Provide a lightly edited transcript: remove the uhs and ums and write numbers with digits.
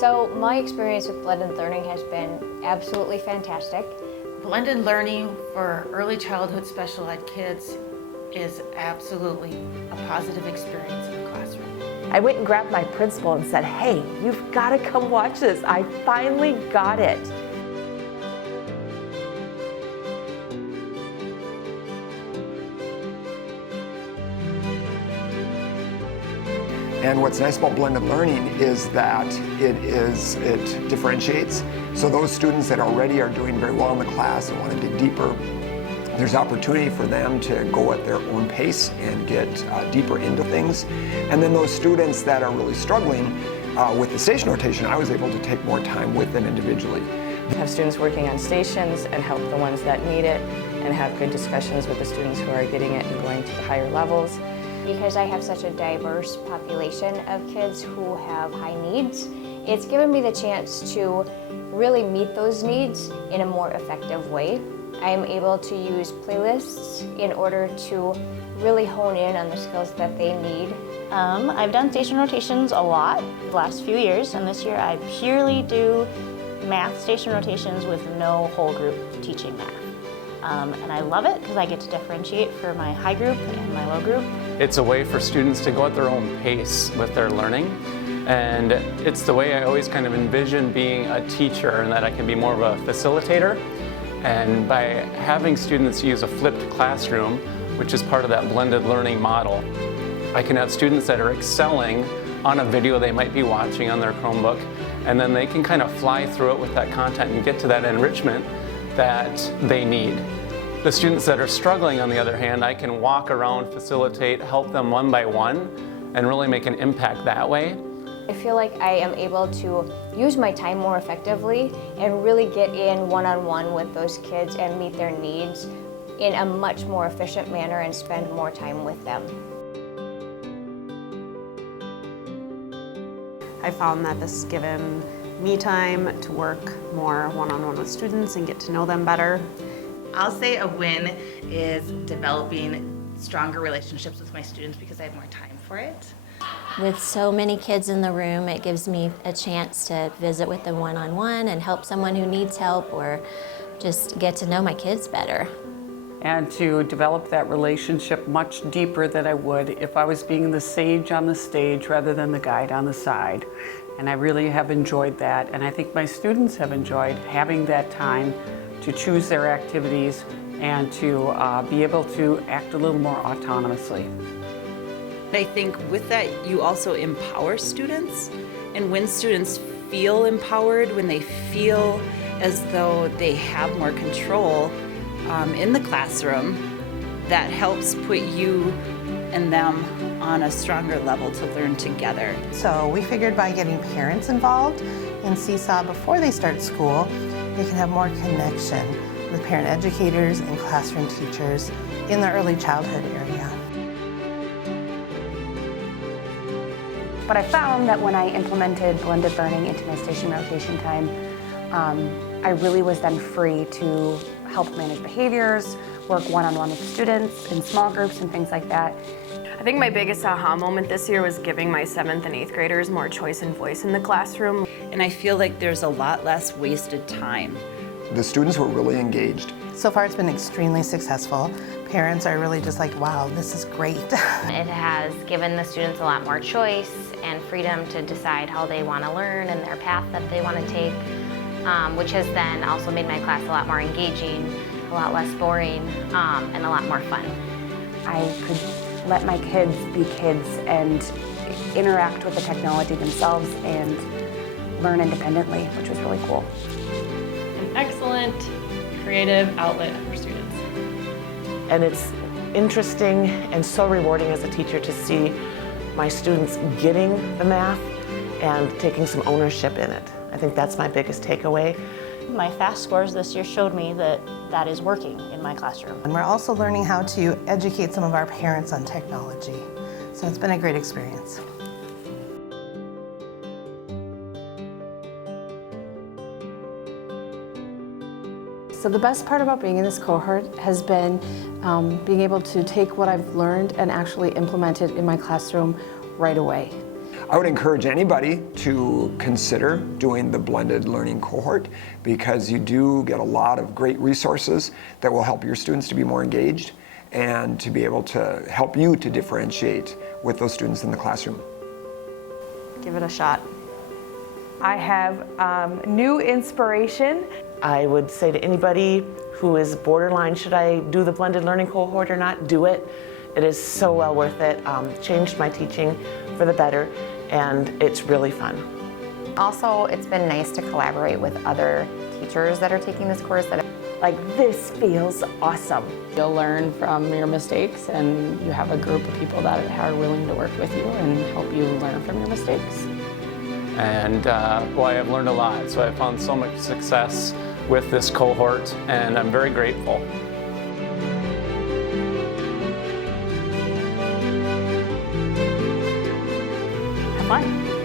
So my experience with blended learning has been absolutely fantastic. Blended learning for early childhood special ed kids is absolutely a positive experience in the classroom. I went and grabbed my principal and said, "Hey, you've got to come watch this. I finally got it." And what's nice about blended learning is that it differentiates. So those students that already are doing very well in the class and want to dig deeper, there's opportunity for them to go at their own pace and get deeper into things. And then those students that are really struggling with the station rotation, I was able to take more time with them individually. Have students working on stations and help the ones that need it, and have good discussions with the students who are getting it and going to the higher levels. Because I have such a diverse population of kids who have high needs, it's given me the chance to really meet those needs in a more effective way. I am able to use playlists in order to really hone in on the skills that they need. I've done station rotations a lot the last few years, and this year I purely do math station rotations with no whole group teaching math. And I love it because I get to differentiate for my high group and my low group. It's a way for students to go at their own pace with their learning. And it's the way I always kind of envision being a teacher, and that I can be more of a facilitator. And by having students use a flipped classroom, which is part of that blended learning model, I can have students that are excelling on a video they might be watching on their Chromebook, and then they can kind of fly through it with that content and get to that enrichment that they need. The students that are struggling, on the other hand, I can walk around, facilitate, help them one by one, and really make an impact that way. I feel like I am able to use my time more effectively and really get in one-on-one with those kids and meet their needs in a much more efficient manner and spend more time with them. I found that this has given me time to work more one-on-one with students and get to know them better. I'll say a win is developing stronger relationships with my students because I have more time for it. With so many kids in the room, it gives me a chance to visit with them one-on-one and help someone who needs help, or just get to know my kids better. And to develop that relationship much deeper than I would if I was being the sage on the stage rather than the guide on the side. And I really have enjoyed that, and I think my students have enjoyed having that time to choose their activities and to be able to act a little more autonomously. I think with that you also empower students, and when students feel empowered, when they feel as though they have more control in the classroom, that helps put you and them on a stronger level to learn together. So we figured by getting parents involved in Seesaw before they start school, they can have more connection with parent educators and classroom teachers in the early childhood area. But I found that when I implemented blended learning into my station rotation time, I really was then free to help manage behaviors, work one-on-one with students in small groups and things like that. I think my biggest aha moment this year was giving my 7th and 8th graders more choice and voice in the classroom. And I feel like there's a lot less wasted time. The students were really engaged. So far it's been extremely successful. Parents are really just like, wow, this is great. It has given the students a lot more choice and freedom to decide how they want to learn and their path that they want to take, which has then also made my class a lot more engaging, a lot less boring, and a lot more fun. I could let my kids be kids and interact with the technology themselves and learn independently, which was really cool. An excellent creative outlet for students. And it's interesting and so rewarding as a teacher to see my students getting the math and taking some ownership in it. I think that's my biggest takeaway. My FAST scores this year showed me that that is working in my classroom. And we're also learning how to educate some of our parents on technology. So it's been a great experience. So the best part about being in this cohort has been being able to take what I've learned and actually implement it in my classroom right away. I would encourage anybody to consider doing the Blended Learning Cohort because you do get a lot of great resources that will help your students to be more engaged and to be able to help you to differentiate with those students in the classroom. Give it a shot. I have new inspiration. I would say to anybody who is borderline, should I do the Blended Learning Cohort or not, do it. It is so well worth it. Changed my teaching for the better, and it's really fun. Also, it's been nice to collaborate with other teachers that are taking this course. This feels awesome. You'll learn from your mistakes, and you have a group of people that are willing to work with you and help you learn from your mistakes. And boy, I've learned a lot. So I've found so much success with this cohort, and I'm very grateful. Have fun.